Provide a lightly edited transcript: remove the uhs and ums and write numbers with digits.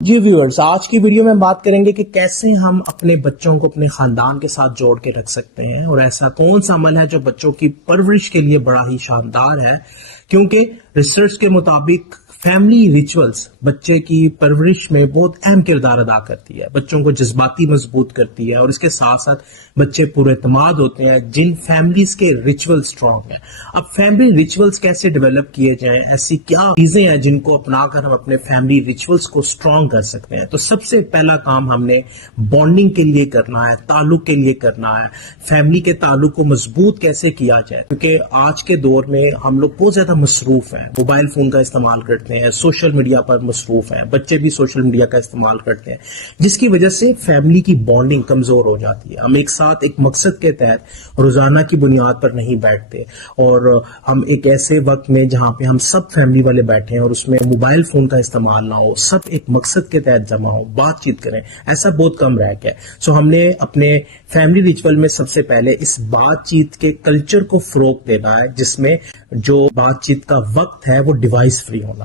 جی viewers, آج کی video میں بات کریں گے کہ کیسے ہم اپنے بچوں کو اپنے خاندان کے ساتھ جوڑ کے رکھ سکتے ہیں، اور ایسا کون سا عمل ہے جو بچوں کی پرورش کے لیے بڑا ہی شاندار ہے، کیونکہ ریسرچ کے مطابق فیملی ریچولز بچے کی پرورش میں بہت اہم کردار ادا کرتی ہے، بچوں کو جذباتی مضبوط کرتی ہے، اور اس کے ساتھ ساتھ بچے پورے اعتماد ہوتے ہیں جن فیملیز کے ریچول سٹرونگ ہیں۔ اب فیملی ریچولز کیسے ڈیولپ کیے جائیں، ایسی کیا چیزیں ہیں جن کو اپنا کر ہم اپنے فیملی ریچولز کو سٹرونگ کر سکتے ہیں؟ تو سب سے پہلا کام ہم نے بانڈنگ کے لیے کرنا ہے، تعلق کے لیے کرنا ہے۔ فیملی کے تعلق کو مضبوط کیسے کیا جائے، کیونکہ آج کے دور میں ہم لوگ بہت زیادہ مصروف ہیں، موبائل فون کا استعمال کرتے ہیں، سوشل میڈیا پر مصروف ہیں، بچے بھی سوشل میڈیا کا استعمال کرتے ہیں، جس کی وجہ سے فیملی کی بانڈنگ کمزور ہو جاتی ہے۔ ہم ایک ساتھ ایک مقصد کے تحت روزانہ کی بنیاد پر نہیں بیٹھتے، اور ہم ایک ایسے وقت میں جہاں پہ ہم سب فیملی والے بیٹھے ہیں اور اس میں موبائل فون کا استعمال نہ ہو، سب ایک مقصد کے تحت جمع ہو، بات چیت کریں، ایسا بہت کم رہ گیا ہے۔ سو ہم نے اپنے فیملی ریچول میں سب سے پہلے اس بات چیت کے کلچر کو فروغ دینا ہے، جس میں جو بات چیت کا وقت ہے وہ ڈیوائس فری ہونا ہے۔